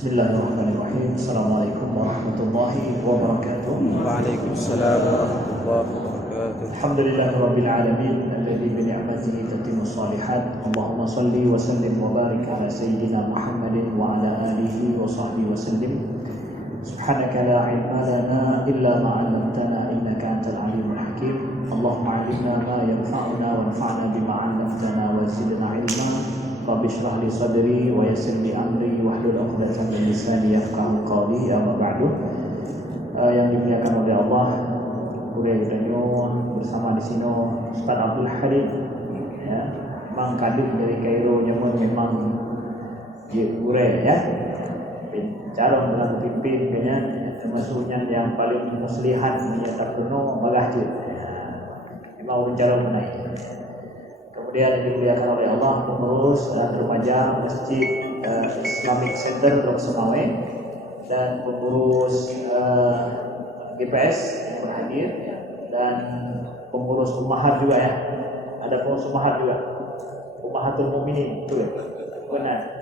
Bismillahirrahmanirrahim. Assalamualaikum warahmatullahi wabarakatuh. Waalaikumsalam warahmatullahi wabarakatuh. Alhamdulillahirabbil alamin alladzi bi ni'matihi tatimmu shalihat. Allahumma shalli wa sallim wa barik ala sayyidina Muhammadin wa ala alihi wa sahbihi wa sallim. Subhanaka la ilma lana illa ma 'allamtana innaka antal alimul hakim. Allahumma 'allimna ma yanfa'una wanfa'na bima 'allamtana wa zidna 'ilma. Rabbi shrah li sadri wa yassir li amri wahlul 'uqdatam min lisani yafqahu qawli. Amma ba'du. Yang dimuliakan oleh Allah, budaya-budaya bersama di sini Ustaz Abdul Halim, ya, memang kadip dari Kairo nyamun memang budaya, ya, cara dalam pimpin dengan maksudnya yang paling muslihat menyatakan kuno magah je, memang cara menaik. Kemudian dimuliakan oleh Allah pengurus dan remaja Masjid Islamic Center Blok Semawe dan pengurus GPS yang berhadir dan pengurus Ummahat juga, ya. Ada pengurus Ummahat juga, Ummahatul Mukminin, betul, benar.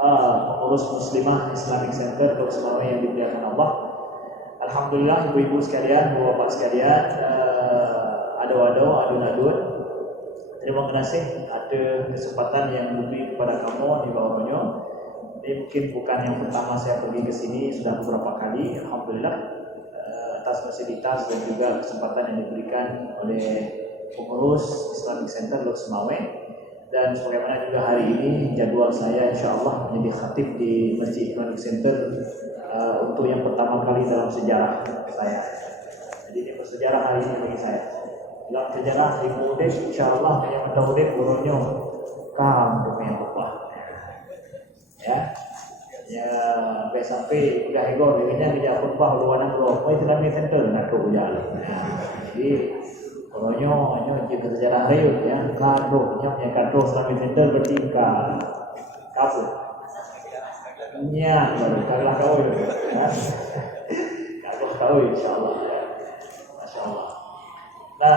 Pengurus Muslimah Islamic Center Blok Semawe yang dimuliakan Allah. Alhamdulillah ibu-ibu sekalian, bapak-bapak sekalian, ado-ado, adun-adun. Terima kasih ada kesempatan yang lebih kepada kamu di bawahnya. Ini mungkin bukan yang pertama saya pergi ke sini, sudah beberapa kali. Alhamdulillah atas fasilitas dan juga kesempatan yang diberikan oleh pengurus Islamic Center Blok Semawe. Dan sebagaimana juga hari ini jadwal saya insyaallah menjadi khatib di Masjid Islamic Center untuk yang pertama kali dalam sejarah saya. Jadi ini bersejarah hari ini bagi saya. Dalam sejarah di Udep, insyaallah yang ada Udep burunya kam demi Allah. Ya, sampai udah ego dirinya dia khutbah luaran bro, mau Islamic Center nak ujar. Jadi burunya hanya jika sejarah real, ya, kado, yang kado Islamic Center bertingkah kabur. Nya baru kalah kau, ya. Kalah kau insyaallah. Masyaallah. Nah,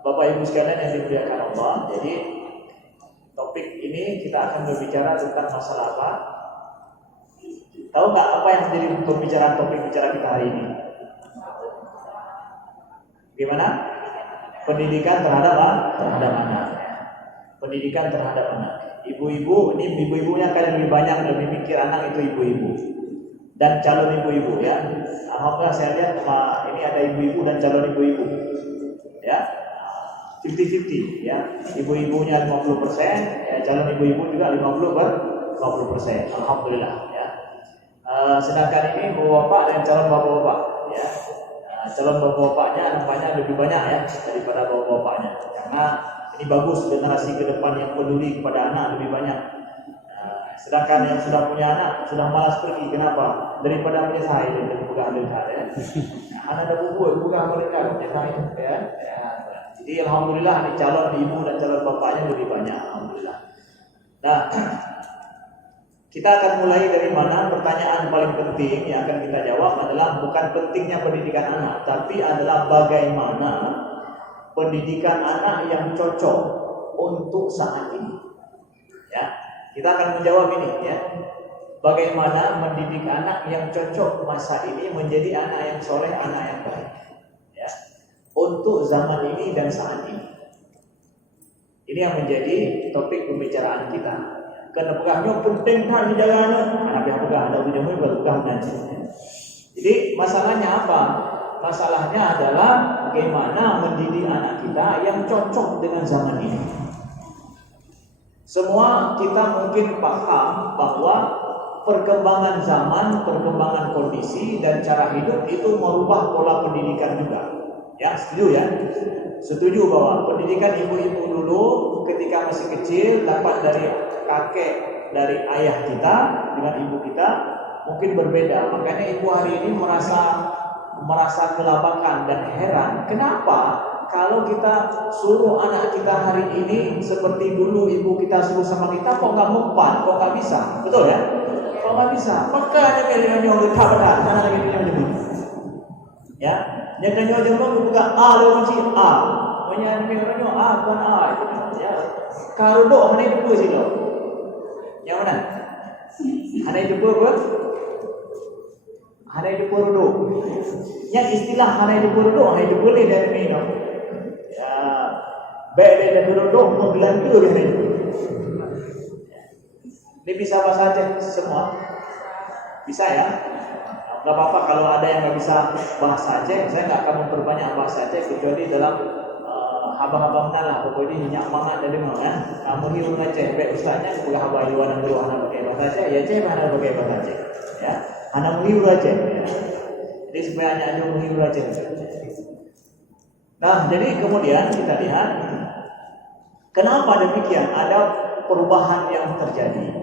Bapak Ibu sekalian yang dimuliakan Allah, jadi topik ini kita akan berbicara tentang masalah apa? Tahu nggak apa yang menjadi pembicaraan topik bicara kita hari ini? Gimana? Pendidikan terhadap apa? Terhadap anak. Pendidikan terhadap anak. Ibu-ibu, ini ibu-ibunya kan lebih banyak lebih mikir anak itu ibu-ibu dan calon ibu-ibu, ya. Alhamdulillah saya lihat ini ada ibu-ibu dan calon ibu-ibu, ya, 50-50, ya. Ibu-ibunya 50%, ya, calon ibu-ibu juga 50%. Alhamdulillah, ya. Sedangkan ini bapak-bapak dan calon bapak-bapak, ya. Calon bapak-bapaknya nampaknya lebih banyak, ya, daripada bapak-bapaknya, karena ini bagus generasi ke depan yang peduli kepada anak lebih banyak. Sedangkan yang sudah punya anak sudah malas pergi, kenapa? Daripada menyesai dan bukan mereka, ya. Anak ada bukan mereka menyesai, ya. Jadi alhamdulillah ini calon ibu dan calon bapaknya lebih banyak, alhamdulillah. Nah, kita akan mulai dari mana? Pertanyaan paling penting yang akan kita jawab adalah bukan pentingnya pendidikan anak, tapi adalah bagaimana pendidikan anak yang cocok untuk saat ini, ya. Kita akan menjawab ini, ya. Bagaimana mendidik anak yang cocok masa ini menjadi anak yang soleh, anak yang baik, ya, untuk zaman ini dan saat ini. Ini yang menjadi topik pembicaraan kita. Kenapa penting tak dijaganya? Anak yang pegang, ada ujungnya berpegang nanti. Jadi masalahnya apa? Masalahnya adalah bagaimana mendidik anak kita yang cocok dengan zaman ini. Semua kita mungkin paham bahwa perkembangan zaman, perkembangan kondisi dan cara hidup itu merubah pola pendidikan juga. Ya, setuju, ya? Setuju bahwa pendidikan ibu-ibu dulu ketika masih kecil dapat dari kakek, dari ayah kita dengan ibu kita mungkin berbeda. Makanya ibu hari ini merasa kelabakan dan heran. Kenapa? Kalau kita suruh anak kita hari ini seperti dulu ibu kita suruh sama kita, kok nggak mempan, kok nggak bisa, betul, ya? Kok nggak bisa? Makanya kalian yang tak benar, karena lagi punya lebih, ya. Jangan jangan buka A lo kunci A, punya kalian A bukan A, ya. Kalau do mana itu sih lo, yang mana? Hana hidup apa? Hana hidup dulu. Yang istilah hana hidup dulu, hana hidup boleh dari minum. Ya, baik dari dulu menggelantur hana hidup. Ini bisa bahasa Aceh semua? Bisa ya? Gak apa-apa kalau ada yang gak bisa bahasa Aceh, saya gak akan memperbanyak bahasa Aceh kecuali dalam haba-haba menalah. Pokoknya minyak mangat dari mana? Kamu hiu Aceh, baik ustaznya kuliah haba iwan dan hana pakai bahasa Aceh, ya Aceh hana pakai bahasa Aceh. Ya, hana hiu Aceh. Ya. Jadi supaya hanya hiu Aceh. Nah, jadi kemudian kita lihat kenapa demikian? Ada perubahan yang terjadi.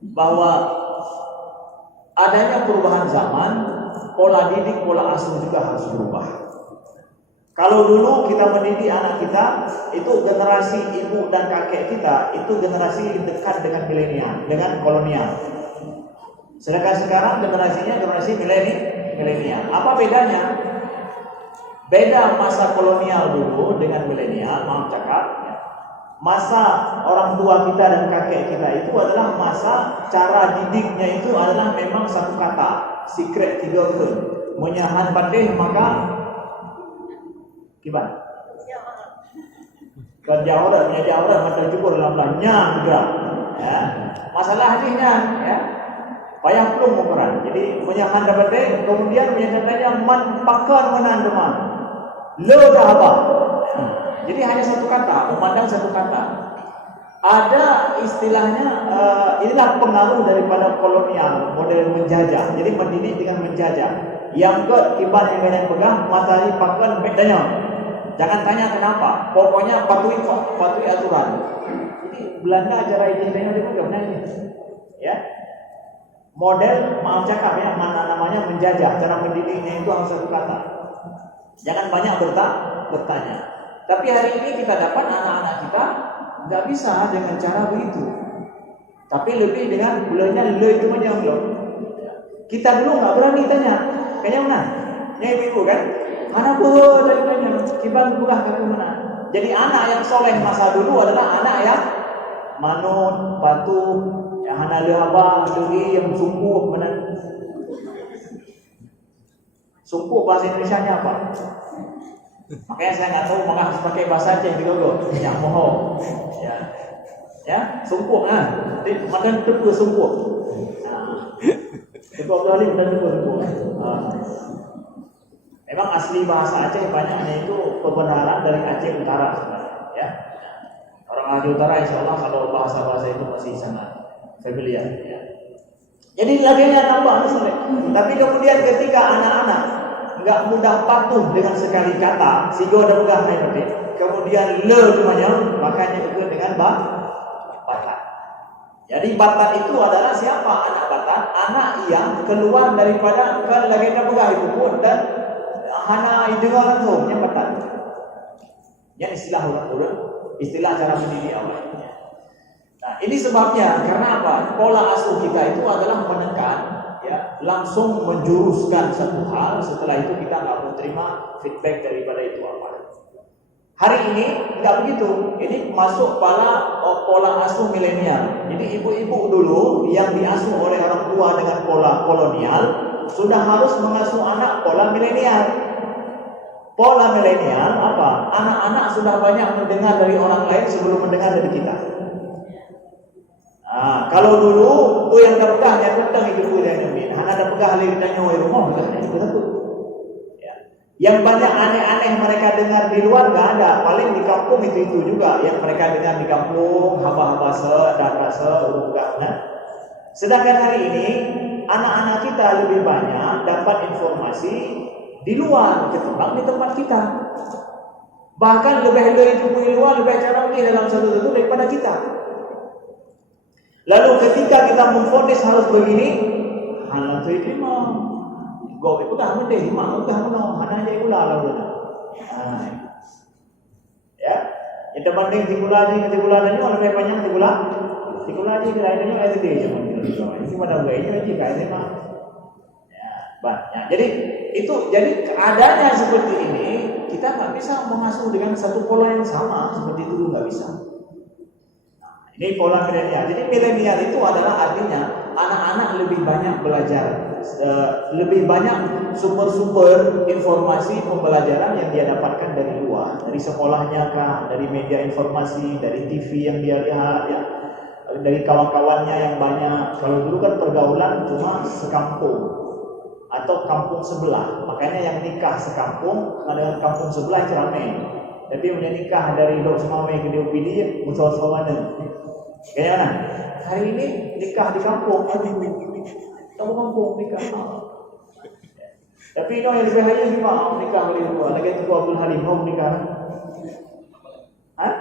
Bahwa adanya perubahan zaman, pola didik, pola asuh juga harus berubah. Kalau dulu kita mendidik anak kita, itu generasi ibu dan kakek kita, itu generasi dekat dengan milenial, dengan kolonial. Sedangkan sekarang generasinya generasi milenial. Apa bedanya? Beda masa kolonial dulu dengan milenial, maaf cakap. Masa orang tua kita dan kakek kita itu adalah masa cara didiknya itu adalah memang satu kata, secret 3 huruf. Menyahan pandai maka gimana? Kerja orang, menyaja orang mata cukur dalam belanya juga. Ya. Masalah hadisnya ya. Payah belum ukuran. Jadi menyahan pandai kemudian menyatakannya man pakar menan teman. Lo dah apa? Jadi hanya satu kata, memandang satu kata. Ada istilahnya, inilah pengaruh daripada kolonial, model menjajah. Jadi mendidik dengan menjajah. Yang ke kibar yang kalian pegang, matahari pakuan bedanya. Jangan tanya kenapa. Pokoknya patuhi aturan. Jadi Belanda acara ini juga benar ini. Ya. Model maaf cakap ya, mana namanya menjajah. Cara mendidiknya itu harus satu kata. Jangan banyak bertanya. Tapi hari ini kita dapat anak-anak kita nggak bisa dengan cara begitu. Tapi lebih dengan bulannya le itu aja belum. Kita dulu nggak berani tanya. Kayaknya mana? Yang ibu kan? Mana boh dari mana? Kibang buah kaki mana? Jadi anak yang soleh masa dulu adalah anak yang manut, patuh, yang hana lehaba, yang sungguh mana? Sungguh bahasa Indonesianya apa? Makanya saya nggak tahu maka harus pakai bahasa Aceh gitu, yang moho, ya, sungguh jadi makan tepu sungguh, itu kali dan tepu. Memang asli bahasa Aceh banyaknya itu kebenaran dari Aceh Utara sebenarnya, ya. Orang Aceh Utara insya Allah kalau bahasa itu masih sangat familiar, ya. Jadi akhirnya nampak misalnya, tapi kemudian ketika anak-anak enggak mudah patuh dengan sekali kata, sehingga ada pegang naik kemudian le namanya, makanya ikut dengan batat. Jadi batat itu adalah siapa anak batat? Anak yang keluar daripada kan lagi pegang itu pun dan hana dengar langsung yang batat. Yang istilah orang-orang, istilah cara mendidik awalnya. Nah, ini sebabnya karena apa? Pola asuh kita itu adalah menekan, ya, langsung menjuruskan satu hal. Setelah itu kita nggak mau terima feedback daripada itu apa. Hari ini nggak begitu. Ini masuk pola asuh milenial. Jadi ibu-ibu dulu yang diasuh oleh orang tua dengan pola kolonial sudah harus mengasuh anak pola milenial. Pola milenial apa? Anak-anak sudah banyak mendengar dari orang lain sebelum mendengar dari kita. Kalau dulu tu yang dah pegang yang petang itu tu yang nyamin. Hana dah pegang lagi tanya rumah bukan itu satu. Ya. Yang banyak aneh-aneh mereka dengar di luar enggak ada. Paling di kampung itu juga yang mereka dengar di kampung, haba-haba dan rasa bukan. Sedangkan hari ini anak-anak kita lebih banyak dapat informasi di luar ketimbang di tempat kita. Bahkan lebih dari di luar lebih canggih dalam satu daripada kita. Lalu ketika kita memfonis harus begini, hana tu terima. Go itu dah mesti mak dah mana hana je ulah lalu. Ya. Yang terbanding 3 bulan ni lebih panjang 3 bulan. 3 bulan ni lainnya ada dia cuma. Ini pada gaya je kan mah. Ya, banyak. Jadi keadaannya seperti ini, kita enggak bisa mengasuh dengan satu pola yang sama seperti itu, enggak bisa. Ini pola milenial. Jadi milenial itu adalah artinya lebih banyak belajar, lebih banyak sumber-sumber informasi pembelajaran yang dia dapatkan dari luar, dari sekolahnya kah, dari media informasi, dari TV yang dia lihat, ya, dari kawan-kawannya yang banyak. Kalau dulu kan pergaulan cuma sekampung atau kampung sebelah, makanya yang nikah sekampung dengan kampung sebelah itu ramai. Tapi yang nikah dari Dok Semame ke DOPD musuh-musuh mana? Kayak mana? Hari ini nikah di kampung, kamu kampung nikah. Tapi yang lebih hanya lima nikah oleh dua. Lagi itu Abdul Halim mau nikah. Hah?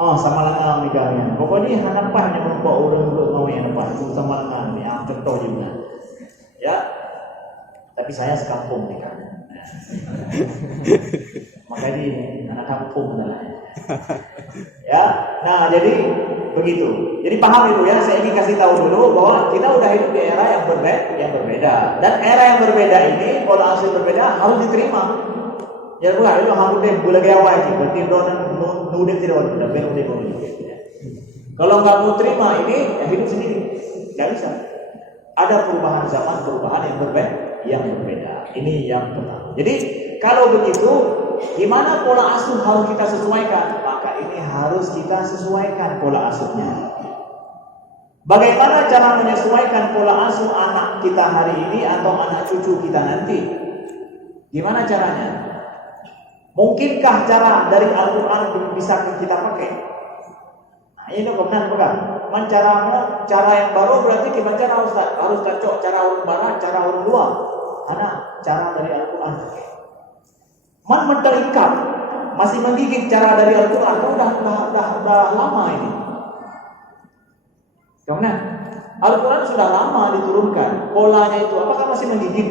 Oh, sama lengan nikahnya. Pokoknya hanapannya membawa orang untuk mau yang apa? Sama lengan ni, contoh juga. Ya. Tapi saya sekampung nikahnya. Makanya anak kampung adalah. Ya. Nah, jadi begitu. Jadi paham itu ya. Saya ingin kasih tahu dulu bahwa kita udah hidup di era yang berbeda. Dan era yang berbeda ini, pola asuh berbeda harus diterima. Ya bukan, itu harus boleh gawai aja. Berarti nude tidak ada berudah. Kalau nggak mau terima ini, ya hidup sendiri. Nggak bisa. Ada perubahan zaman, perubahan yang berbeda. Ini yang pertama. Jadi kalau begitu, gimana pola asuh harus kita sesuaikan? Maka ini harus kita sesuaikan pola asuhnya. Bagaimana cara menyesuaikan pola asuh anak kita hari ini atau anak cucu kita nanti? Gimana caranya? Mungkinkah cara dari Al-Quran bisa kita pakai? Nah, ini benar bukan? Cara yang baru berarti gimana cara harus cocok cara orang barat, cara orang luar. Karena cara dari Al-Quran. Menterikat masih menggigit cara dari Al-Quran, udah lama ini. Kemudian Al-Quran sudah lama diturunkan, polanya itu apakah masih menggigit?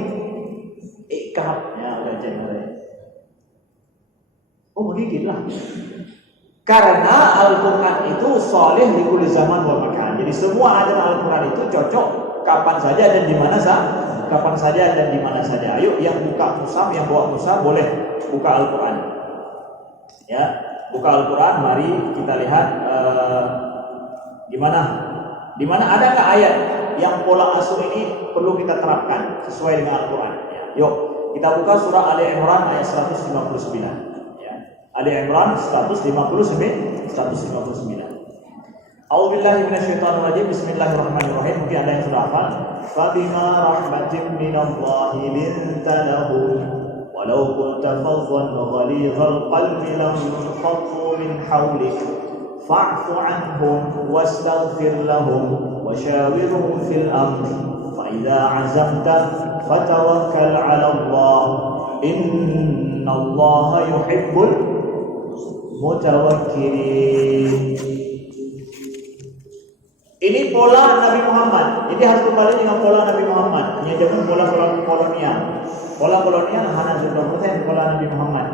Ikatnya udah jangan. Oh menggigit lah. Karena Al-Quran itu soleh di kulli zaman wa makan. Jadi semua ajaran Al-Quran itu cocok kapan saja dan di mana kapan saja dan di mana saja. Ayo yang buka mushaf, yang bawa mushaf boleh buka Al-Quran. Ya, buka Al-Quran. Mari kita lihat di mana adakah ayat yang pola asuh ini perlu kita terapkan sesuai dengan Al-Quran. Ya, yuk kita buka surah Ali Imran ayat 159. Ali Imran 159. A'udzubillahi minasyaitonir rajim. Bismillahirrahmanirrahim. Mungkin ada yang sudah hafal. Fabima rahmatin minallahi linta lahum walau kunta fadhlan ghalidhal qalbi lam yanfaddu min hawlik fa'fu anhum wastaghfir lahum washawirhum fil amri fa idza 'azamta fatawakkal 'ala Allah innallaha yuhibbul mutawakkilin. Ini pola Nabi Muhammad. Jadi harus kembali dengan pola Nabi Muhammad. Ini jangan pola kolonial. Pola kolonial hanya 20% pola Nabi Muhammad.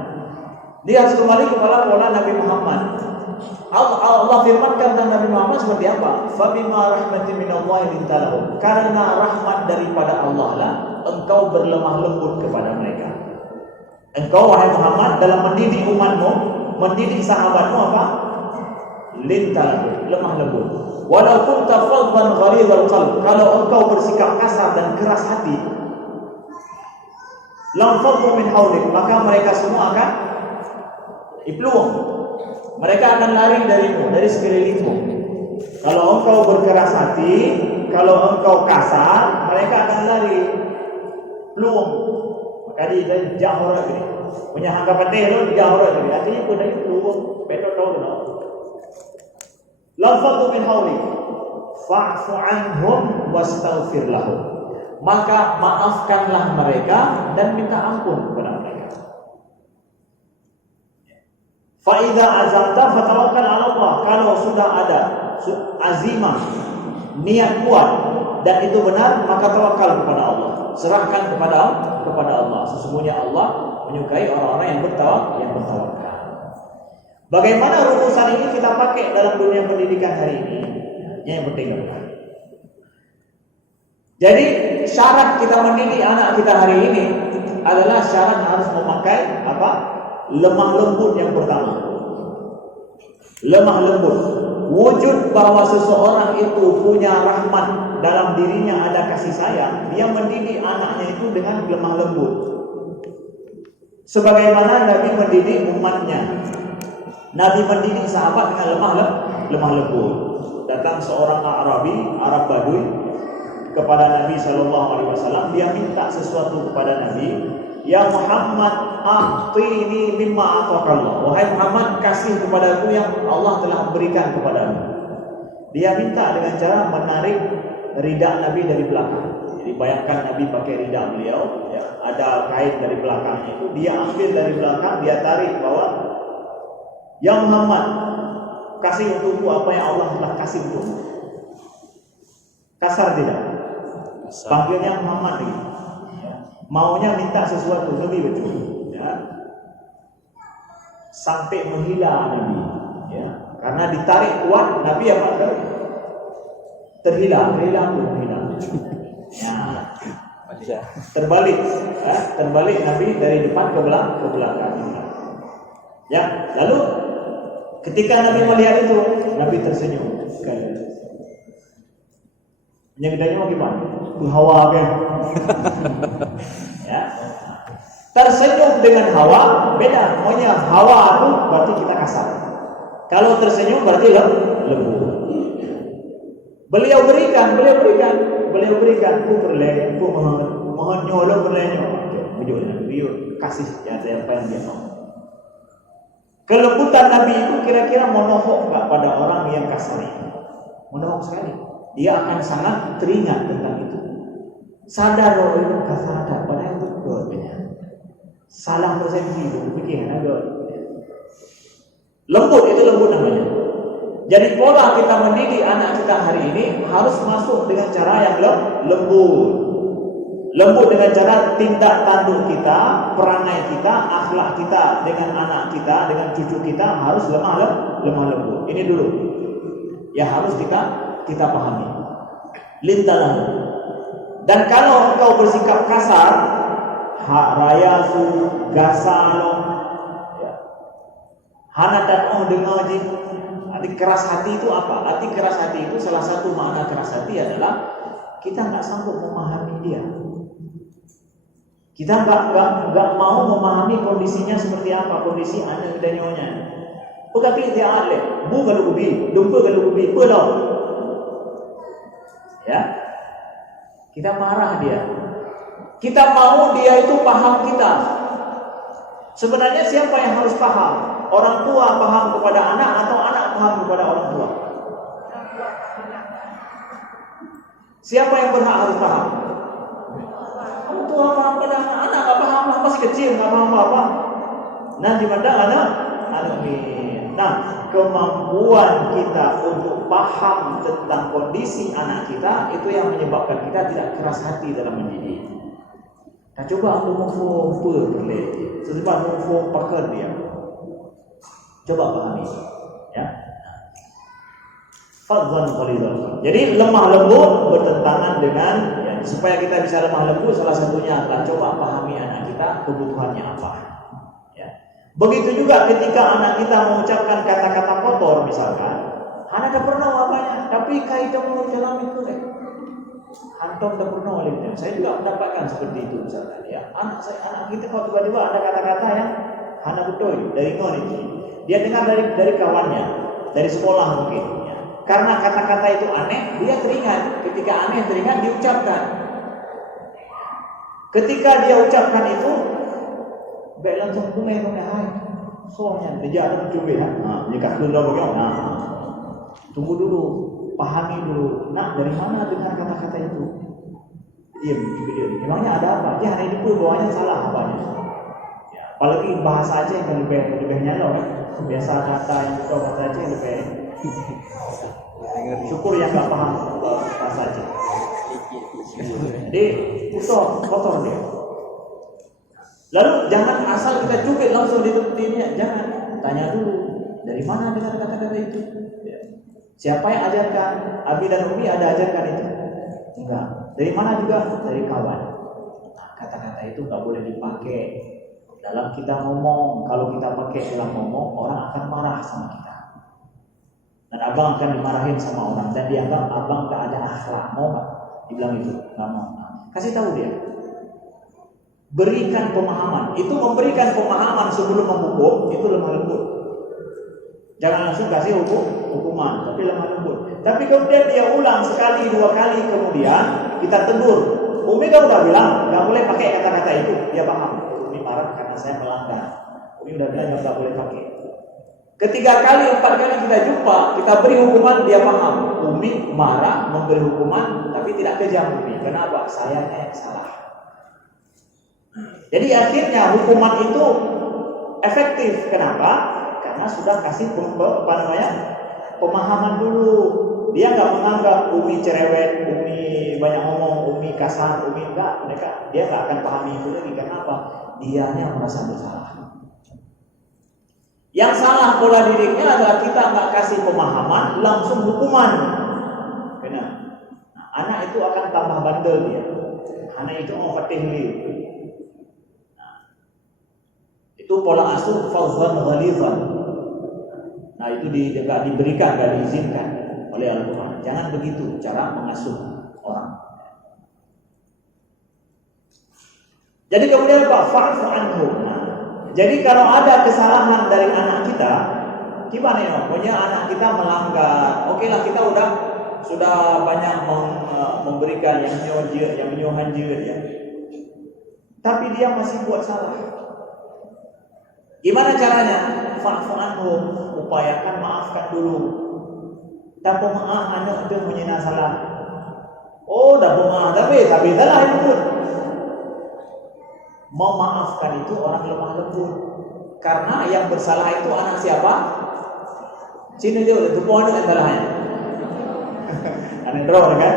Dia harus kembali kepada pola Nabi Muhammad. Allah firmankan tentang Nabi Muhammad seperti apa? Fabima rahmatin minallahi linta lahum. Karena rahmat daripada Allah lah engkau berlemah lembut kepada mereka. Engkau wahai Muhammad dalam mendidik umatmu, mendidik sahabatmu apa? Linta, lemah lembut. Walau kunta fadhlan ghalidhal qalb, kalau engkau bersikap kasar dan keras hati, lam fadhu min hawlik, maka mereka semua akan dipeluang. Mereka akan lari darimu, dari sekelilingmu. Kalau engkau berkeras hati, kalau engkau kasar, mereka akan lari. Peluang. Maka dia jauh lagi. Punya anggapan dia jauh lagi. Artinya pun ada peluang. Betul tahu tak? Lafadhu min hawlik fa'fu anhum wastaghfir lahum, maka maafkanlah mereka dan minta ampun kepada mereka. Fa idza azamta fatawakkal 'ala Allah, kalau sudah ada azimah, niat kuat dan itu benar, maka tawakal kepada Allah, serahkan kepada Allah. Sesungguhnya Allah menyukai orang-orang yang bertawakal. Bagaimana rumusan ini kita pakai dalam dunia pendidikan hari ini? Yang penting apa? Jadi syarat kita mendidik anak kita hari ini adalah syarat harus memakai apa? Lemah lembut yang pertama. Lemah lembut. wujud bahwa seseorang itu punya rahmat, dalam dirinya ada kasih sayang, dia mendidik anaknya itu dengan lemah lembut. Sebagaimana Nabi mendidik umatnya. Nabi mendidik sahabat dengan lemah lembut. Datang seorang Arab Badui kepada Nabi SAW. Dia minta sesuatu kepada Nabi. Ya Muhammad, a'tini mimma ataqallah. Wahai Muhammad, kasih kepadaku yang Allah telah berikan kepadamu. Dia minta dengan cara menarik rida Nabi dari belakang. Jadi bayangkan Nabi pakai rida beliau, ya, ada kain dari belakangnya itu, dia ambil dari belakang, dia tarik bawah. Ya Muhammad, kasih untukku apa yang Allah telah kasih untukmu. Kasar tidak? Panggilnya Muhammad lagi. Ya. Maunya minta sesuatu lebih betul. Ya. Sampai menghila Nabi. Ya. Karena ditarik kuat, Nabi apa? Terhilang. Ya. Terbalik Nabi dari depan ke belakang. Ya, lalu ketika Nabi melihat itu, Nabi tersenyum. Nyegedanya mau gimana? Hawa kan? Ya. Tersenyum dengan hawa beda. Maunya hawa itu berarti kita kasar. Kalau tersenyum berarti lembut. Beliau berikan. Ku berleh, ku mohon nyolong berlehnya. Beliau kasih ya apa yang dia mau. Kelembutan Nabi itu kira-kira monohok enggak pada orang yang kasar ini? Monohok sekali. Dia akan sangat teringat tentang itu. Sadar loh itu kasar ada, padahal itu berbeda. Salah persepsi itu pikiran ada. Lembut itu lembut namanya. Jadi pola kita mendidik anak kita hari ini harus masuk dengan cara yang lembut. Lembut dengan cara tindak tanduk kita, perangai kita, akhlak kita dengan anak kita, dengan cucu kita harus lemah lembut. Ini dulu. Ya harus kita pahami. Lintalan. Dan kalau engkau bersikap kasar, hak raya su gasalo, ya. Hana datang dengar je. Arti keras hati itu apa? Arti keras hati itu salah satu makna keras hati adalah kita nggak sanggup memahami dia. Kita nggak mau memahami kondisinya seperti apa, kondisi anak dan nyonya. Pegati dia ada, bu kalau ubi, dumpa kalau ubi, belum. Ya, kita marah dia. Kita mau dia itu paham kita. Sebenarnya siapa yang harus paham? Orang tua paham kepada anak atau anak paham kepada orang tua? Siapa yang berhak harus paham? Orang tua paham pada anak, anak nggak paham lah, masih kecil nggak paham apa. Nanti pada anak. Nah, kemampuan kita untuk paham tentang kondisi anak kita itu yang menyebabkan kita tidak keras hati dalam mendidik. Nah, coba aku mau boleh, sebab mau pakar dia. Coba pahami, ya. Fadzan qalidhan. Jadi lemah lembut bertentangan dengan ya, supaya kita bisa lemah lembut salah satunya adalah coba pahami anak kita kebutuhannya apa. Ya. Begitu juga ketika anak kita mengucapkan kata-kata kotor misalkan, anak tak pernah apanya, tapi kaitan mau jalan itu hantom tak pernah olehnya. Saya juga mendapatkan seperti itu misalkan. Ya, anak kita kalau tiba-tiba ada kata-kata yang anak betul dari mana ini? Dia dengar dari kawannya, dari sekolah mungkin. Ya. Karena kata-kata itu aneh, dia teringat. Ketika aneh teringat, diucapkan. Ketika dia ucapkan itu, baik langsung tunai hai. Soalnya dia ada mencoba. Nah, jika sudah bagaimana? Tunggu dulu, pahami dulu. Nah, dari mana dengar kata-kata itu? Diam, dia. Memangnya ada apa? Dia hari ini pun bawahnya salah apanya. Ya, apalagi bahasa aja yang lebih nyalo kan. Biasa kata yang kita bahasa aja yang lebih. Syukur yang nggak paham bahasa aja. Jadi kotor dia. Lalu jangan asal kita cubit langsung di ini, jangan tanya dulu dari mana dengar kata-kata itu. Siapa yang ajarkan? Abi dan Umi ada ajarkan itu? Enggak. Dari mana juga? Dari kawan. Nah, kata-kata itu nggak boleh dipakai dalam kita ngomong. Kalau kita pakai dalam ngomong, orang akan marah sama kita. Dan abang akan dimarahin sama orang dan dianggap abang gak ada akhlak. Mau gak? Dibilang itu, gak mau. Kasih tahu dia. Berikan pemahaman. Itu memberikan pemahaman sebelum menghukum, itu lemah lembut. Jangan langsung kasih hukuman, tapi lemah lembut. Tapi kemudian dia ulang sekali, 2 kali, kemudian kita tegur. Umi kan udah bilang, gak boleh pakai kata-kata itu. Dia paham. Umi marah karena saya melanggar. Umi udah bilang gak boleh pakai. Ketiga kali, 4 kali kita jumpa, kita beri hukuman, dia paham. Umi marah, memberi hukuman, tapi tidak kejam Umi. Kenapa? Sayanya yang salah. Jadi akhirnya hukuman itu efektif. Kenapa? Karena sudah kasih pemahaman dulu. Dia nggak menganggap Umi cerewet, Umi banyak ngomong, Umi kasar, Umi enggak. Dia nggak akan pahami itu lagi. Kenapa? Dianya merasa bersalah. Yang salah pola didiknya adalah kita nggak kasih pemahaman, langsung hukuman. Benar. Nah, anak itu akan tambah bandel dia. Anak itu mau fatih dia. Nah, itu pola asuh fazlan ghalizan. Nah, itu nggak diberikan, nggak diizinkan oleh Al-Quran. Jangan begitu cara mengasuh orang. Jadi kemudian Pak fa'fu anhum. Jadi kalau ada kesalahan dari anak kita, gimana ya? Pokoknya anak kita melanggar. Oke lah, kita sudah banyak memberikan yang menyuhanjir ya. Tapi dia masih buat salah. Gimana caranya? Fa'fu anhum, upayakan maafkan dulu. Dapat maaf anak itu punya salah. Oh, dapat maaf tapi salah itu. Memaafkan itu orang lemah lembut. Karena yang bersalah itu anak siapa? Sini dia itu pohon yang salahnya. Anak drone kan?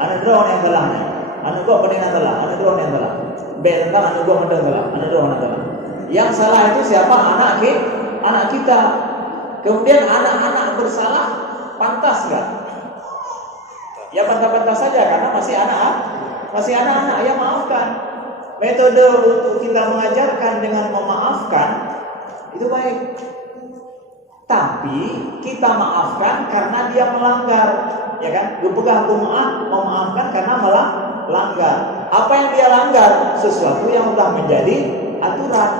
Anak drone yang salahnya. Anak gua pening salah, anak drone yang salah. Tentang anak gua mendeng salah, anak drone yang salah. Yang salah itu siapa? Anak kita. Kemudian anak-anak bersalah pantas enggak? Ya pantas-pantas saja karena masih anak-anak, ya maafkan. Metode untuk kita mengajarkan dengan memaafkan itu baik. Tapi kita maafkan karena dia melanggar, ya kan? Berpegang memaafkan karena melanggar. Apa yang dia langgar? Sesuatu yang sudah menjadi aturan.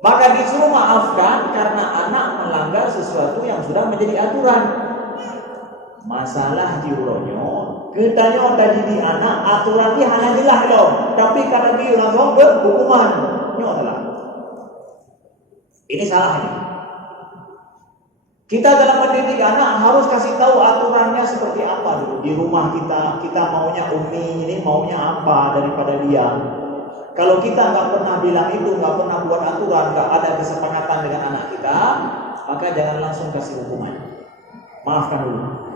Maka disuruh maafkan karena anak melanggar sesuatu yang sudah menjadi aturan. Masalah diuronyo ketanya tadi di anak aturan ini hanya jelas dong, tapi karena dia langsung berhukuman nyolah. Ini salahnya. Kita dalam mendidik anak harus kasih tahu aturannya seperti apa dulu. Di rumah kita maunya Umi ini maunya apa daripada dia. Kalau kita nggak pernah bilang itu, nggak pernah buat aturan, nggak ada kesepakatan dengan anak kita, maka jangan langsung kasih hukuman. Maafkan dulu.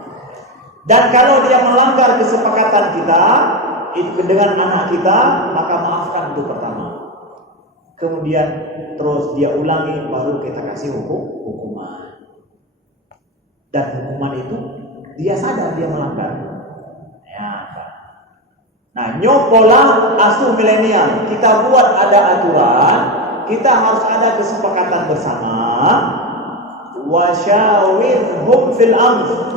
Dan kalau dia melanggar kesepakatan kita dengan anak kita, maka maafkan itu pertama. Kemudian terus dia ulangi, baru kita kasih hukuman. Dan hukuman itu dia sadar dia melanggar. Ya. Nah, pola asuh milenial. Kita buat ada aturan, kita harus ada kesepakatan bersama. Wasyawirhum fil amr.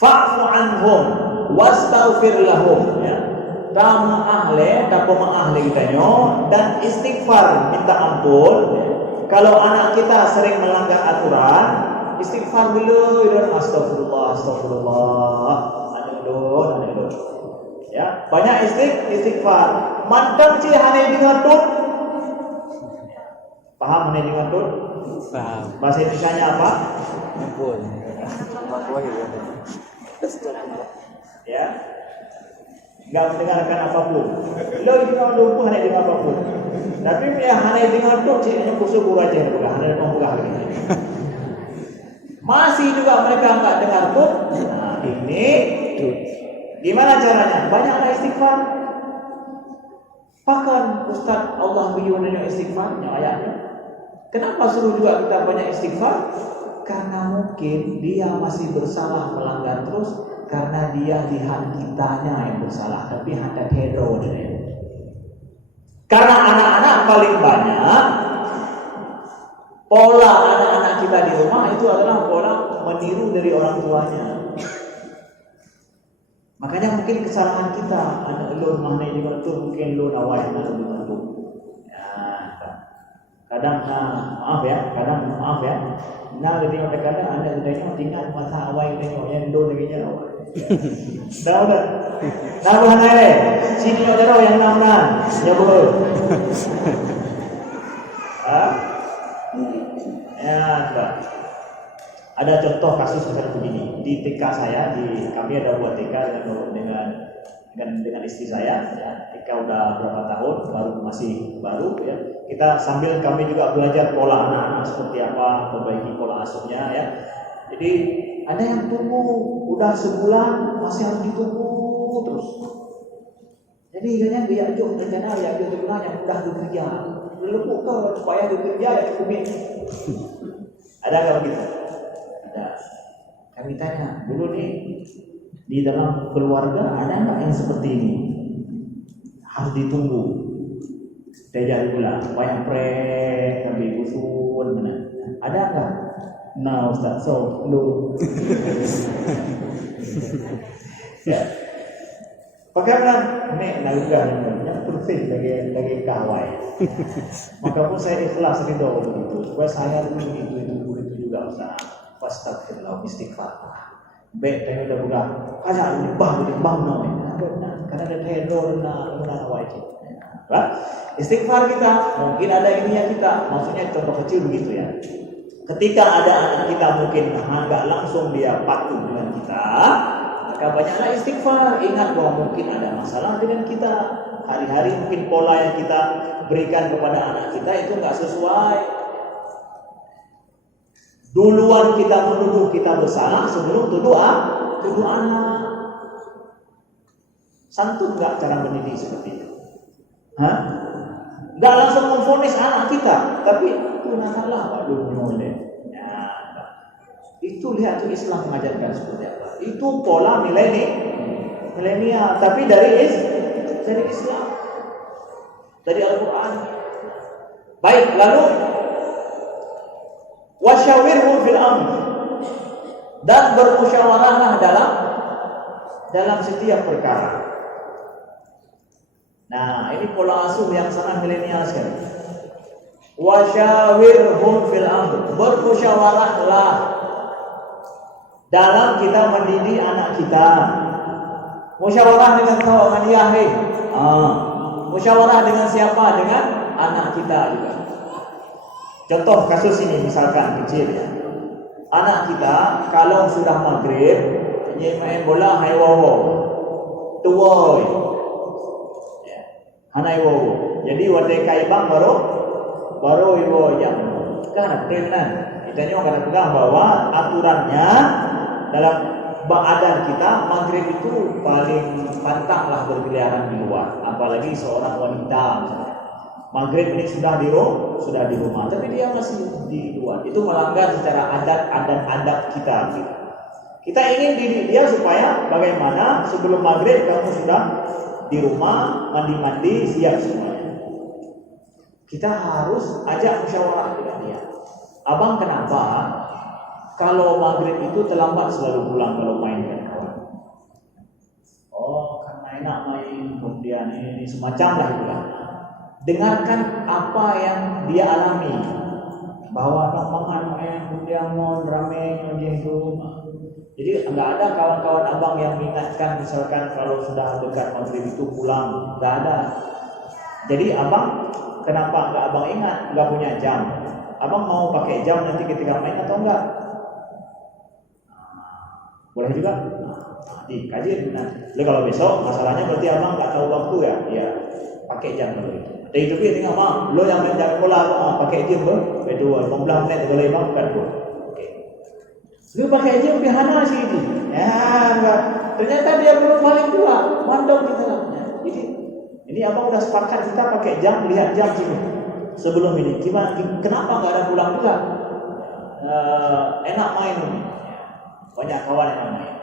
Fa'fu anhum wastaghfir lahum, ya. Dapat ma'ahle kitanya dan istighfar, minta ampun. Kalau anak kita sering melanggar aturan, istighfar dulu, dan astagfirullah. Aduh. Ya, banyak istighfar. Mantap sih hane dengar tuh. Paham hane dengar tuh? Paham. Bahasa Indonesianya apa? Ampun. Ya, nggak mendengarkan apapun. Lo dengar dulu hanya dengar apapun. Tapi ya hanya dengar tuh cirinya kusuk aja, bukan hanya dengar lagi. Masih juga mereka nggak dengar tuh. Nah, ini gimana caranya? Banyaklah istighfar. Bahkan Ustaz Allah biyunnya istighfarnya ayatnya. Kenapa suruh juga kita banyak istighfar? Karena mungkin dia masih bersalah melanggar terus karena dia lihat kitanya yang bersalah, tapi hendak hero dia. Karena anak-anak paling banyak, pola anak-anak kita di rumah itu adalah pola meniru dari orang tuanya. Makanya mungkin kesalahan kita, anak lu mana juga tuh mungkin lu nawai anak lu tuh. Ya, kadang maaf ya. Nah, jadi kadang anak udahnya tinggal masa awai tengok yang lu lagi nya awai. Dah. Nah, bukan air. Sini ada yang enam. Ya boleh. Ya, coba. Ada contoh kasus misalnya begini. Di TK saya, kami ada buat TK dengan istri saya. Ya. TK udah berapa tahun, masih baru. Ya. Kita sambil kami juga belajar pola anak-anak seperti apa, perbaiki pola asuhnya. Ya. Jadi ada yang tunggu udah sebulan masih harus ditunggu terus. Jadi kayaknya rencana yang udah bekerja, berlepuk ke supaya bekerja ya cukup. Ada nggak begitu? Ada. Kami tanya dulu nih di dalam keluarga ada nggak yang seperti ini? Harus ditunggu. Diajari pula supaya prek sampai usul benar. Ada nggak? Nah Ustaz, so lu ya pakai bilang nek naga yang penting lagi kawai maka pun saya ikhlas ridho begitu supaya saya itu juga Ustaz astagfirullah istighfar baik saya udah buka kaca ini bang namanya karena ada teror na wajib istighfar kita mungkin ada ininya kita maksudnya contoh kecil begitu ya. Ketika ada anak kita mungkin nggak langsung dia patuh dengan kita, maka banyaklah istighfar. Ingat bahwa mungkin ada masalah dengan kita. Hari-hari mungkin pola yang kita berikan kepada anak kita itu nggak sesuai. Duluan kita menuduh kita bersalah sebelum tuduh anak. Santun nggak cara mendidik seperti itu? Nggak langsung memvonis anak kita, tapi itu masalah. Waduh, nyoleh. Itu lihat tuh Islam mengajarkan seperti apa. Itu pola milenial, tapi dari Islam, dari Al-Quran. Baik, lalu wasyawirhum fil amr, dan bermusyawarahlah dalam setiap perkara. Nah, ini pola asuh yang sangat milenial sekali. Wasyawirhum fil amr, bermusyawarahlah dalam kita mendidik anak kita. Musyawarah dengan kawan ayah, musyawarah dengan siapa? Dengan anak kita juga. Contoh kasus ini misalkan kecil ya. Anak kita kalau sudah maghrib, dia main bola hai wowo. Tuwoi. Ya. Hanai wowo. Jadi wadai kaibang baru iwo jam. Kan prenan. Kita nyoba akan pegang bahwa aturannya dalam adat kita maghrib itu paling pantanglah berkeliaran di luar, apalagi seorang wanita misalnya. Maghrib ini sudah di rumah, tapi dia masih di luar. Itu melanggar secara adat kita. Kita ingin didik dia supaya bagaimana sebelum maghrib kamu sudah di rumah, mandi siap semuanya. Kita harus ajak musyawarah dengan dia. Abang kenapa kalau maghrib itu terlambat selalu pulang kalau main dengan kawan? Oh, karena enak main, kemudian ini semacam lah itu lah. Dengarkan apa yang dia alami, bahwa makan main, kemudian mau rame itu. Jadi enggak ada kawan-kawan abang yang mengingatkan misalkan kalau sudah dekat maghrib itu pulang, enggak ada. Jadi abang kenapa enggak abang ingat? Enggak punya jam. Abang mau pakai jam nanti ketika main atau enggak? Boleh juga. Dikaji benar. Jadi kalau besok masalahnya berarti abang nggak tahu waktu ya, ya pakai jam kalau itu. Dari itu dia tinggal bang, lo yang main jam bola pakai jam berdua 15 menit kalau bang bukan gol. Oke. Lu pakai jam bihana sih ini. Ya enggak. Ternyata dia belum paling tua, mandor kita. Ya, jadi ini abang udah sepakat kita pakai jam, lihat jam sini. Sebelum ini, gimana? Kenapa nggak ada pulang juga? Enak main ini. Banyak kawan yang main.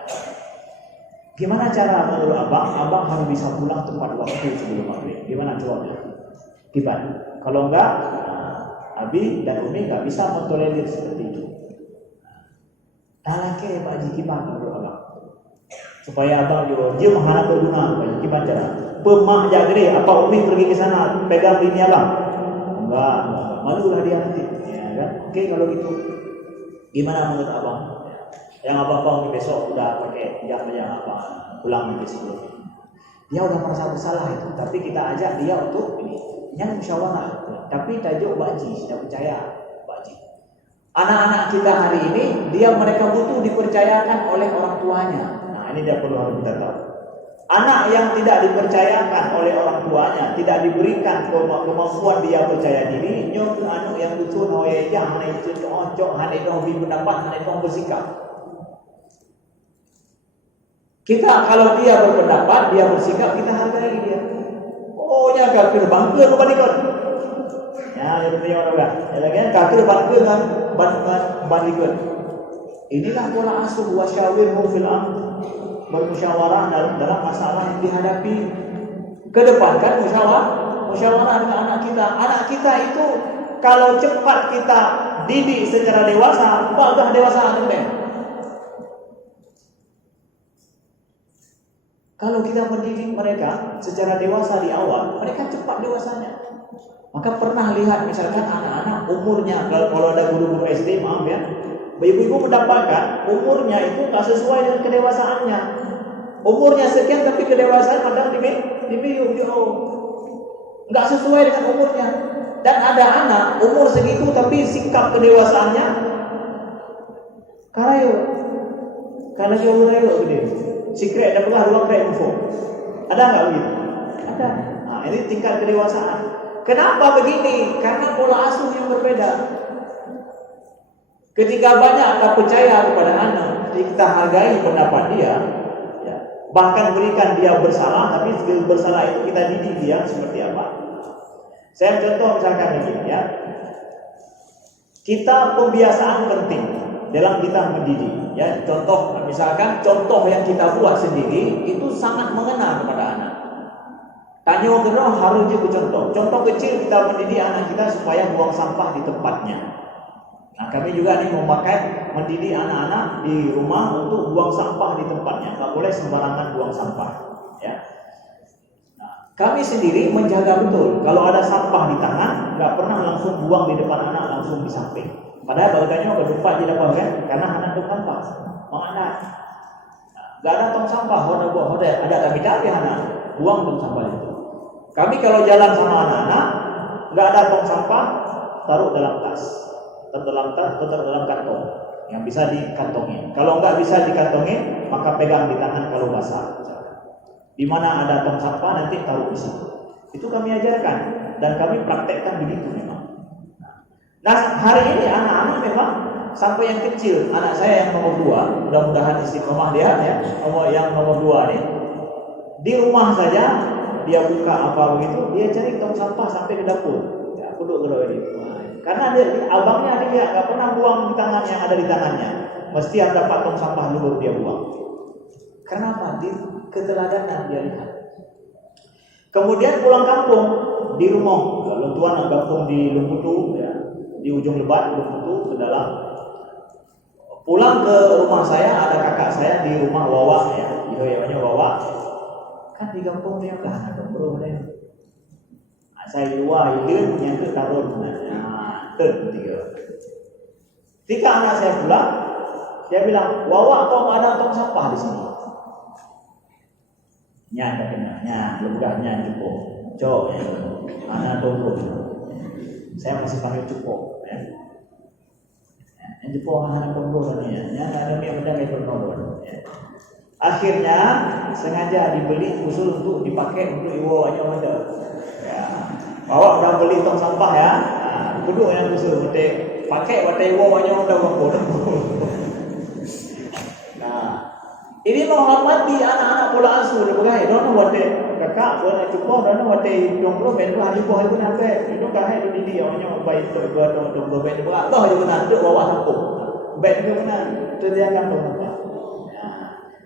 Gimana cara menurut abang? Abang harus bisa pulang tepat waktu sebelum maghrib. Gimana coba? kibat. Kalau enggak, Abi dan Umi nggak bisa mentolerir seperti itu. Talake Pak Haji kibat menurut abang. Supaya abang juga dia menghadap berguna Pak Haji kibat cara. Pemak jagre apa Umi pergi ke sana pegang bini abang? Enggak. Malulah dia nanti. Ya kan? Oke kalau gitu. Gimana menurut abang? Yang abang besok udah pakai jam-jam apa pulang nanti sebelumnya. Dia udah merasa bersalah itu, tapi kita ajak dia untuk ini. Yang musyawarah, tapi tajuk Bakji, sudah percaya Bakji. Anak-anak kita hari ini, mereka butuh dipercayakan oleh orang tuanya. Nah ini dia perlu harus kita tahu. Anak yang tidak dipercayakan oleh orang tuanya, tidak diberikan kemampuan dia percaya diri, nyok anu yang lucu noye yang itu cocok, hanya itu hobi pendapat, hanya itu bersikap. Kita kalau dia berpendapat, dia bersikap, kita hargai dia. Oh ya kafir bangga kepada ikut. Ya yang penting orang ya lagi kafir bangga dengan bandikut. Inilah pola asuh wasyawirhum fil amr, bermusyawarah dalam masalah yang dihadapi. Kedepankan musyawarah dengan anak kita. Anak kita itu kalau cepat kita didik secara dewasa, udah dewasa nanti. Kalau kita mendidik mereka secara dewasa di awal, mereka cepat dewasanya. Maka pernah lihat misalkan anak-anak umurnya, kalau ada guru-guru SD, maaf ya, ibu-ibu mendapatkan umurnya itu tak sesuai dengan kedewasaannya. Umurnya sekian tapi kedewasaan padahal di nggak sesuai dengan umurnya. Dan ada anak umur segitu tapi sikap kedewasaannya karayo. Karena karayo gede. Secret ada pernah ruang kayak info. Ada nggak begitu? Ada. Nah, ini tingkat kedewasaan. Kenapa begini? Karena pola asuh yang berbeda. Ketika banyak kita percaya kepada anak, kita hargai pendapat dia, ya, bahkan berikan dia bersalah, tapi bersalah itu kita didik dia seperti apa? Saya contoh misalkan begini ya. Kita pembiasaan penting dalam kita mendidik. Ya, contoh misalkan contoh yang kita buat sendiri itu sangat mengena kepada anak. Tanyo gerah harus juga contoh. Contoh kecil kita mendidik anak kita supaya buang sampah di tempatnya. Nah, kami juga nih memakai mendidik anak-anak di rumah untuk buang sampah di tempatnya. Nggak boleh sembarangan buang sampah. Ya. Nah, kami sendiri menjaga betul. Kalau ada sampah di tangan, nggak pernah langsung buang di depan anak, langsung di samping. Padahal bagainya berdepan tidak apa kan? Karena anak tong sampah, menganak. Gak ada tong sampah, ada kami cari anak, buang tong sampah itu. Kami kalau jalan sama anak-anak, gak ada tong sampah, taruh dalam tas, taruh dalam kantong, yang bisa dikantongin. Kalau nggak bisa dikantongin, maka pegang di tangan kalau basah. Di mana ada tong sampah nanti taruh di situ. Itu kami ajarkan dan kami praktekkan begitu memang. Nah hari ini anak-anak memang sampai yang kecil, anak saya yang nomor 2, mudah-mudahan istiqomah dia ya, yang nomor 2 nih, di rumah saja dia buka apa begitu, dia cari tong sampah sampai ke dapur, ya duduk ini. Karena abangnya dia nggak pernah buang di tangan yang ada di tangannya, mesti harus dapat tong sampah dulu dia buang. Kenapa? Di keteladanan dia lihat. Kemudian pulang kampung di rumah, kalau tuan kampung di Lumputu ya. Di ujung Lebat, Lumputu ke dalam. Pulang ke rumah saya, ada kakak saya di rumah Wawa ya, namanya Wawa. Kan di kampung dia kan ada bro dia. Saya luar itu yang ke tarun. Nah, tiga. Ketika anak saya pulang, dia bilang, "Wawa, kok ada tong sampah di sini?" Nya katanya, lemgahnya cukup. Cok ya. Anak tunggu. Saya masih panggil cukup ya. Yang cukup anak tunggu ya. Yang ada yang benda kayak bernolon ya. Akhirnya sengaja dibeli khusus untuk dipakai untuk iwo aja ada. Ya. Bawa udah beli tong sampah ya. Nah, duduk yang khusus pakai buat iwo aja udah bangkut. Nah, ini menghormati anak-anak pola asuh bukan? Don't buat kakak buat cukup dan buat dongkro ben hari buah itu nampak itu kan itu di dia orang baik tu buat dongkro ben buat toh itu kan tu bawa sampung ben itu kan tu dia akan dongkro.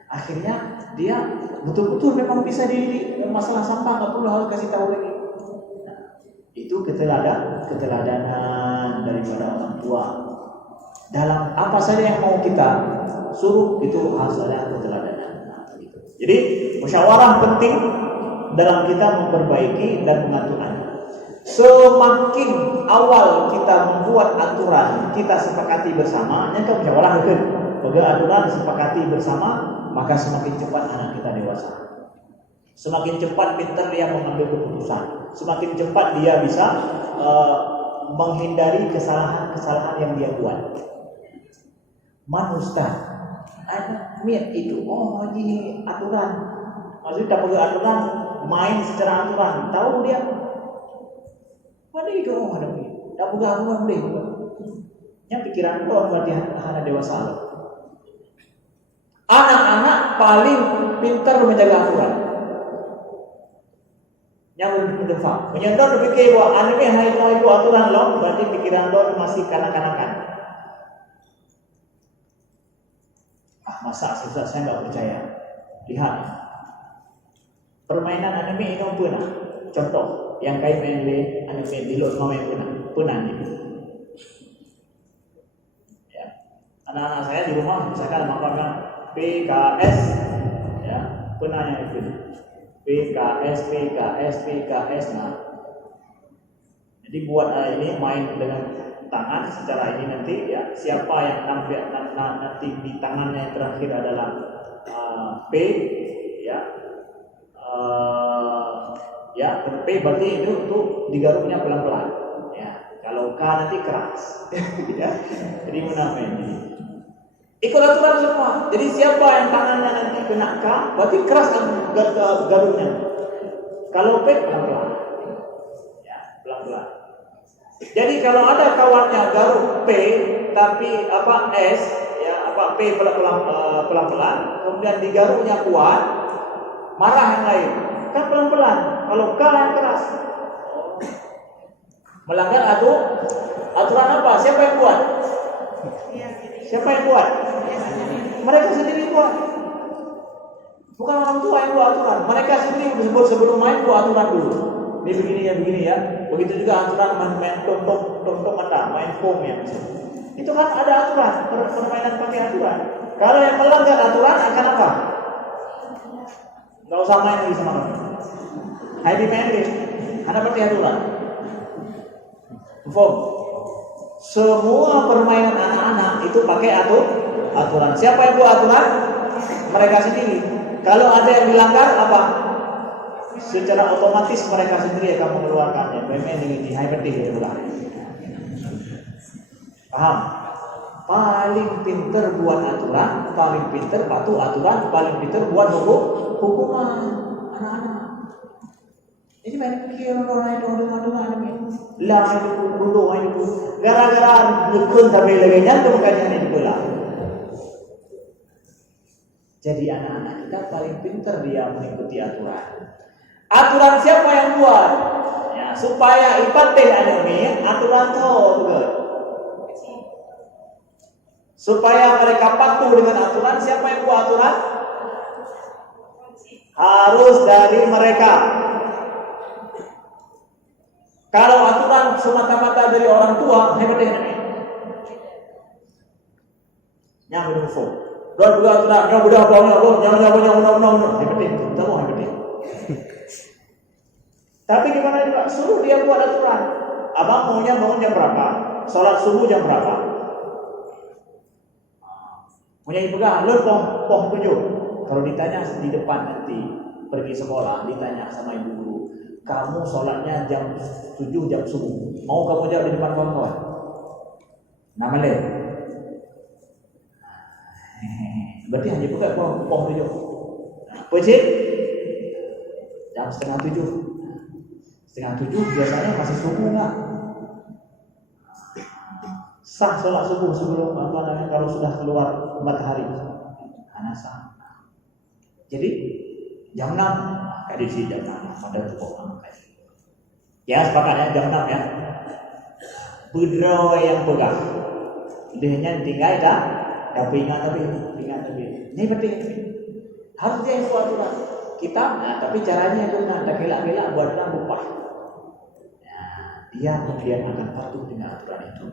Akhirnya dia betul-betul memang bisa di masalah sampah nggak perlu harus kasih tahu lagi. Itu keteladanan daripada orang tua. Dalam apa saja yang mau kita suruh itu harus ada keteladanan. Jadi musyawarah penting dalam kita memperbaiki dan mengatur anak. Semakin awal kita membuat aturan, kita sepakati bersama, yang musyawarah itu. Bagi aturan sepakati bersama, maka semakin cepat anak kita dewasa. Semakin cepat pintar dia mengambil keputusan. Semakin cepat dia bisa menghindari kesalahan-kesalahan yang dia buat. Ustaz, anak itu, ini aturan. Maksudnya tak perlu aturan, main secara aturan. Tahu dia? Mana itu ada ni? Tak perlu aturan boleh. Yang pikiran itu orang berarti anak dewasa. Anak-anak paling pintar menjaga aturan. Yang berdefak. Menyedot berfikir bahawa anak ni hanya itu aturan loh, berarti pikiran lo masih kanak-kanakan. Masa susah saya nggak percaya. Lihat permainan anime ini pernah. Contoh yang kayak main anime di luar main pernah gitu. Ya. Anak-anak saya di rumah misalkan makan PKS, ya pernah yang itu. PKS. Nah, jadi buat ini main dengan tangan secara ini nanti ya siapa yang nanti di tangannya yang terakhir adalah P ya P berarti itu digaruknya pelan-pelan ya, kalau K nanti keras ya. Jadi menamai ini ikut aturan semua. Jadi siapa yang tangannya nanti kena K berarti keras garuknya, kalau P pelan-pelan ya, pelan-pelan. Jadi kalau ada kawannya garuk P tapi S ya P pelan-pelan kemudian digaruknya kuat, marah yang lain. Kan pelan-pelan, kalau K yang keras. Melanggar aturan apa? Siapa yang buat? Siapa yang buat? Mereka sendiri buat. Bukan orang tua yang buat aturan. Mereka sendiri sebelum main buat aturan dulu. Ini begini ya. Begitu juga aturan main tonton mata, main pom ya. Itu kan ada aturan, permainan pakai aturan. Kalau yang melanggar aturan akan apa? Gak usah main lagi sama kamu. Happy main game. Anda pakai aturan. Form. Semua permainan anak-anak itu pakai aturan. Siapa yang buat aturan? Mereka sendiri. Kalau ada yang dilanggar apa? Secara otomatis mereka sendiri akan mengeluarkannya. Bermain dengan hyperactive itulah. Paham? Paling pinter buat aturan, paling pinter patuh aturan, paling pinter buat hukuman anak-anak. Ini main pikir orang itu lah itu dulu itu gara-gara dukun tapi lagi nyantum kajian itu lah. Jadi anak-anak kita paling pinter dia mengikuti aturan. Aturan siapa yang buat? Ya, supaya ibadah anime aturan tuh juga. Supaya mereka patuh dengan aturan, siapa yang buat aturan? Harus dari mereka. Kalau aturan semata-mata dari orang tua, hebat anime. Yang berinfo. Dua aturan, yang udah jangan hebat itu, tahu hebat. Tapi gimana juga? Suruh dia buat aturan. Abang maunya bangun jam berapa? Sholat subuh jam berapa? Punya pegang, lu pom 7. Kalau ditanya di depan nanti pergi sekolah, ditanya sama ibu guru, kamu sholatnya jam 7 jam subuh. Mau kamu jawab di depan kawan-kawan? Namanya berarti hanya pegang pom 7. Pecik jam setengah 7. Setengah 7 biasanya masih subuh enggak? Sah sholat subuh sebelum kalau sudah keluar matahari. Anak sah. Jadi jam 6 kayak di sini jam 6 ada cukup ya sepakat ya jam 6 ya. Budro yang pegang. Dehnya tinggal dah. Tapi ingat tapi ini penting. Harus dia yang buat aturan. Kita, tapi caranya itu tak kelak-kelak buat orang lupa. dia kemudian akan patuh dengan aturan itu.